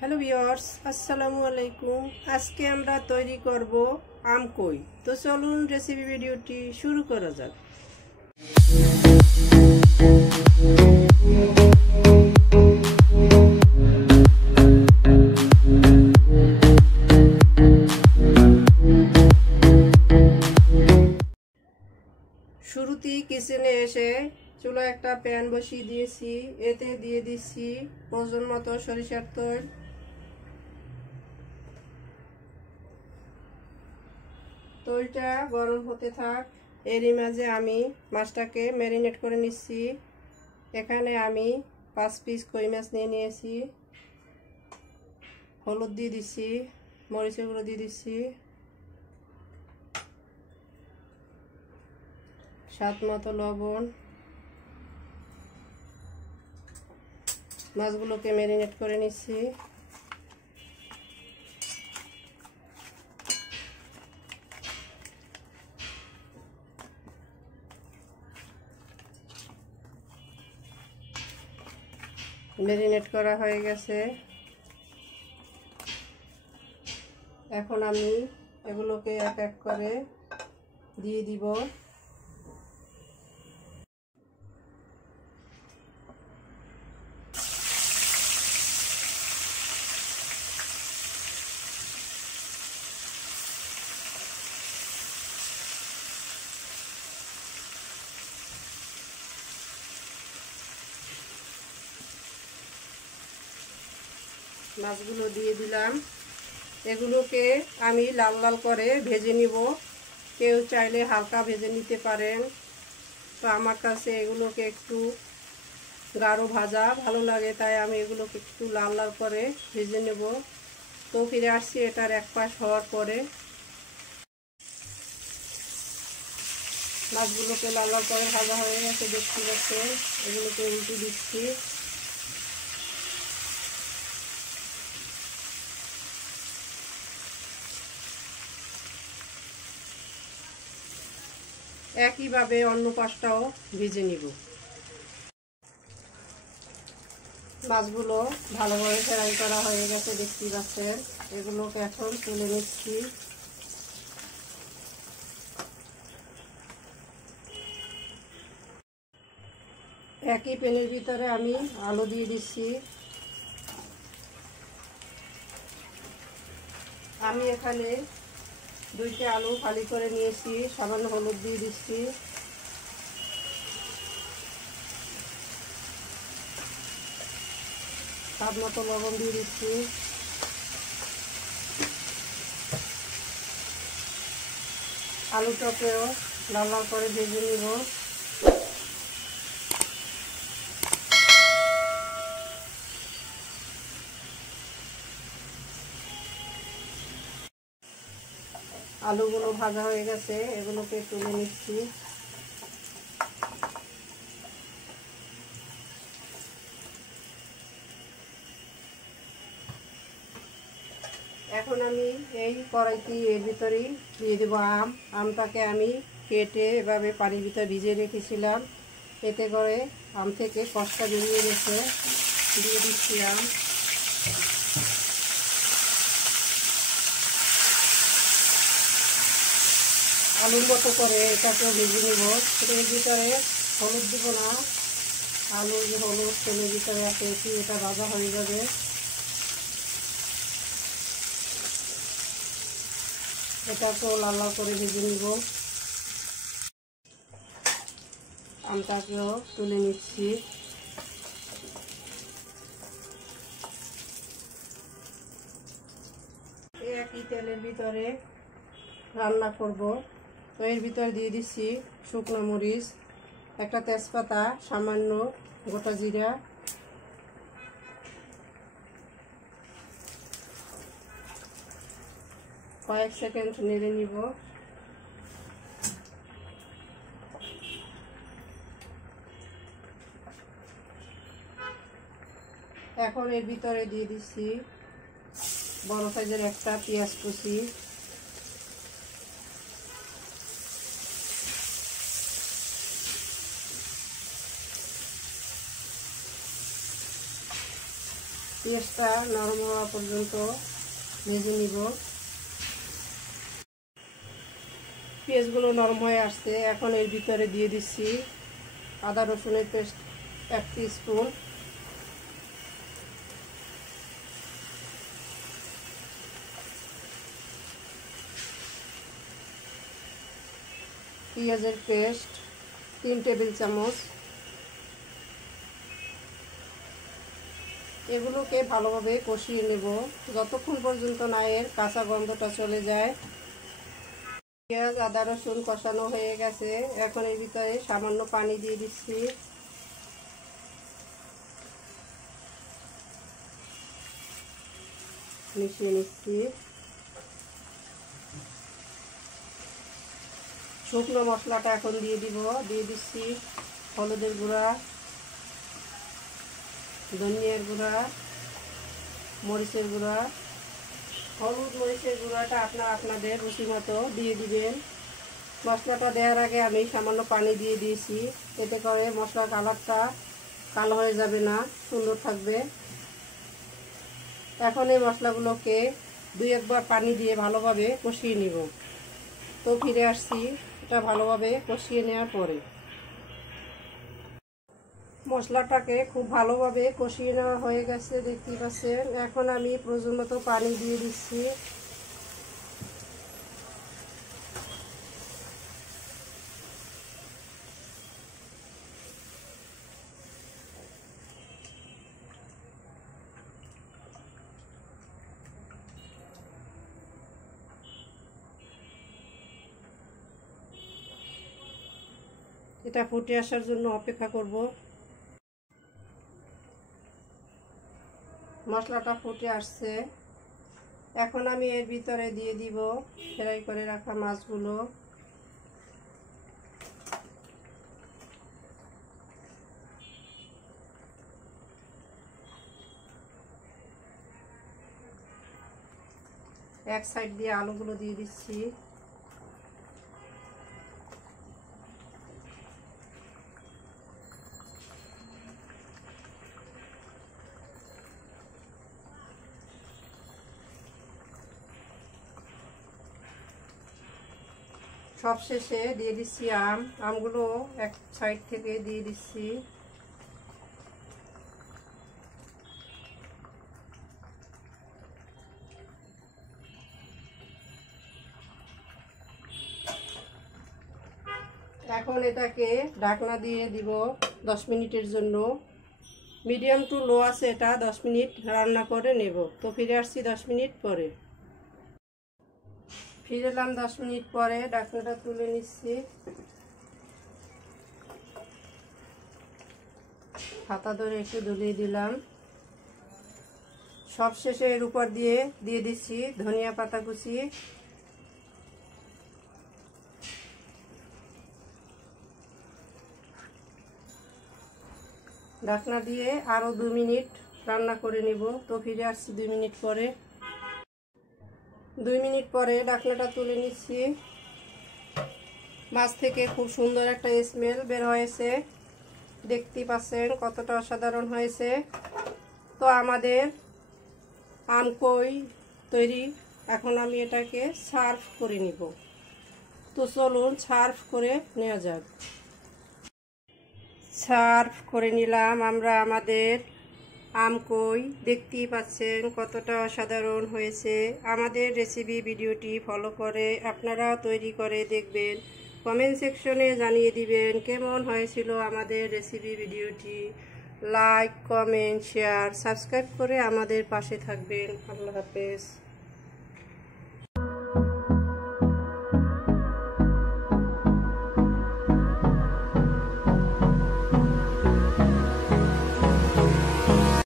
Hello viewers, আসসালামু আলাইকুম। আজকে আমরা তৈরি করব আমকই। তো চলুন রেসিপি ভিডিওটি শুরু করা যাক। শুরুতেই কিচেনে এসে চুলায় একটা প্যান বসিয়ে দিয়েছি। এতে দিয়ে দিচ্ছি প্রয়োজন মতো সরিষার তেল। তেলটা গরম হতে থাক। এরই মাঝে আমি মাছটাকে ম্যারিনেট করে নিচ্ছি। এখানে আমি 5 পিস কই মাছ নিয়ে নিয়েছি। হলুদ দিয়ে দিচ্ছি, মরিচের গুঁড়ো দিয়ে দিচ্ছি, স্বাদ মতো লবণ। মাছগুলোকে ম্যারিনেট করে নিচ্ছি। ম্যারিনেট করা হয়ে গেছে। এখন আমি এগুলোকে এক এক করে দিয়ে দিব। মাছগুলো দিয়ে দিলাম। এগুলোকে আমি লাল লাল করে ভেজে নিব। কেউ চাইলে হালকা ভেজে নিতে পারেন, তো আমার কাছে এগুলোকে একটু গাঢ় ভাজা ভালো লাগে, তাই আমি এগুলোকে একটু লাল লাল করে ভেজে নেব। তো ফিরে আসছি এটার এক পাশ হওয়ার পরে। মাছগুলোকে লাল লাল করে ভাজা হয়ে গেছে, দেখতে পাচ্ছেন। এগুলোকে উল্টে দিচ্ছি। একইভাবে অন্য পাশটাও ভেজে নিব। মাছগুলো ভালোভাবে ফ্রাই করা হয়ে গেছে, দেখতে পাচ্ছেন। এগুলোকে এখন তুলে নিচ্ছি। একই প্যানের ভিতরে আমি আলু দিয়ে দিচ্ছি। আমি এখানে 2টি আলু ফালি করে নিয়েছি। সামান্য হলুদ দিয়ে দিচ্ছি, স্বাদ মতো লবণ দিয়ে দিচ্ছি। আলুটাকেও লাল লাল করে ভেজে নিব। আলুগুলো ভাজা হয়ে গেছে, এগুলোকে তুলে নিচ্ছি। এখন আমি এই কড়াইটি এর ভিতরেই দিয়ে দেবো আমটাকে আমি কেটে এভাবে পানির ভিতরে ভিজিয়ে রেখেছিলাম। এতে করে আম থেকে কষটা বেরিয়ে গেছে। দিয়ে দিচ্ছি আম। আলুর মতো করে এটাকেও ভেজে নেব। এর ভিতরে হলুদ দেব না, আলুর যে হলুদ তেলের ভিতরে আছে এটা ভাজা হয়ে যাবে। এটাকেও লাল লাল করে ভেজে নিব। আমটাকেও তুলে নিচ্ছি। একই তেলের ভিতরে রান্না করব। তো এর ভিতরে দিয়ে দিচ্ছি শুকনো মরিচ, একটা তেজপাতা, সামান্য গোটা জিরা, কয়েক সেকেন্ড নেড়ে নিব। এখন এর ভিতরে দিয়ে দিচ্ছি বড় সাইজের একটা পেঁয়াজ কুচি, পেঁয়াজটা নরম হওয়া পর্যন্ত ভেজে নিব। পেঁয়াজগুলো নরম হয়ে আসছে, এখন এর ভিতরে দিয়ে দিচ্ছি আদা রসুনের পেস্ট 1 টিস্পুন, পেঁয়াজের পেস্ট 3 টেবিল চামচ। এগুলোকে ভালোভাবে কষিয়ে নেব যতক্ষণ পর্যন্ত না এর কাঁচা গন্ধটা চলে যায়। পেঁয়াজ আদা রসুন কষানো হয়ে গেছে, এখন এর ভিতরে সামান্য পানি দিয়ে দিচ্ছি। মিশিয়ে নিচ্ছি। শুকনো মশলাটা এখন দিয়ে দিচ্ছি হলুদের গুঁড়া, ধনিয়ার গুঁড়া, মরিচের গুঁড়া। হলুদ মরিচের গুঁড়াটা আপনাদের রুচি মতো দিয়ে দিবেন। মশলাটা দেওয়ার আগে আমি সামান্য পানি দিয়ে দিয়েছি, এতে করে মশলার কালারটা কালো হয়ে যাবে না, সুন্দর থাকবে। এখন এই মশলাগুলোকে 2-1 বার পানি দিয়ে ভালোভাবে কষিয়ে নিব। তো ফিরে আসছি এটা ভালোভাবে কষিয়ে নেওয়ার পরে। মশলাটাকে খুব ভালোভাবে কষিয়ে নেওয়া হয়ে গেছে, দেখতেই পাচ্ছেন। এখন আমি প্রয়োজন মতো পানি দিয়ে দিচ্ছি। এটা ফুটে আসার জন্য অপেক্ষা করব। মশলাটা ফুটে আসছে, এখন আমি এর ভিতরে দিয়ে দিব ফ্রাই করে রাখা মাছগুলো। এক সাইড দিয়ে আলুগুলো দিয়ে দিচ্ছি। সবশেষে দিয়ে দিচ্ছি আমগুলো এক সাইড থেকে দিয়ে দিচ্ছি। এখন এটাকে ঢাকনা দিয়ে দিব 10 মিনিটের জন্য। মিডিয়াম টু লো আছে, এটা 10 মিনিট রান্না করে নেব। তো ফিরে আসছি 10 মিনিট পরে। ফিরে এলাম 10 মিনিট পরে, ঢাকনাটা তুলে নিচ্ছি। হাতা ধরে একটু ধুলিয়ে দিলাম। সবশেষে এর উপর দিয়ে দিচ্ছি ধনিয়া পাতা কুচি। ঢাকনা দিয়ে আরো 2 মিনিট রান্না করে নেব। তো ফিরে আসছি 2 মিনিট পরে। 2 মিনিট পরে ঢাকনাটা তুলে নিচ্ছি। মাছ থেকে খুব সুন্দর একটা স্মেল বের হয়েছে, দেখতেই পাচ্ছেন কতটা অসাধারণ হয়েছে। তো আমাদের আমকই তৈরি। এখন আমি এটাকে সার্ভ করে নিব। তো চলুন সার্ভ করে নেওয়া যাক। সার্ভ করে নিলাম আমরা আমাদের আমকই। দেখতেই পাচ্ছেন কতটা অসাধারণ হয়েছে। আমাদের রেসিপি ভিডিওটি ফলো করে আপনারা তৈরি করে দেখবেন। কমেন্ট সেকশনে জানিয়ে দিবেন কেমন হয়েছিল আমাদের রেসিপি ভিডিওটি। লাইক, কমেন্ট, শেয়ার, সাবস্ক্রাইব করে আমাদের পাশে থাকবেন। আল্লাহ হাফেজ।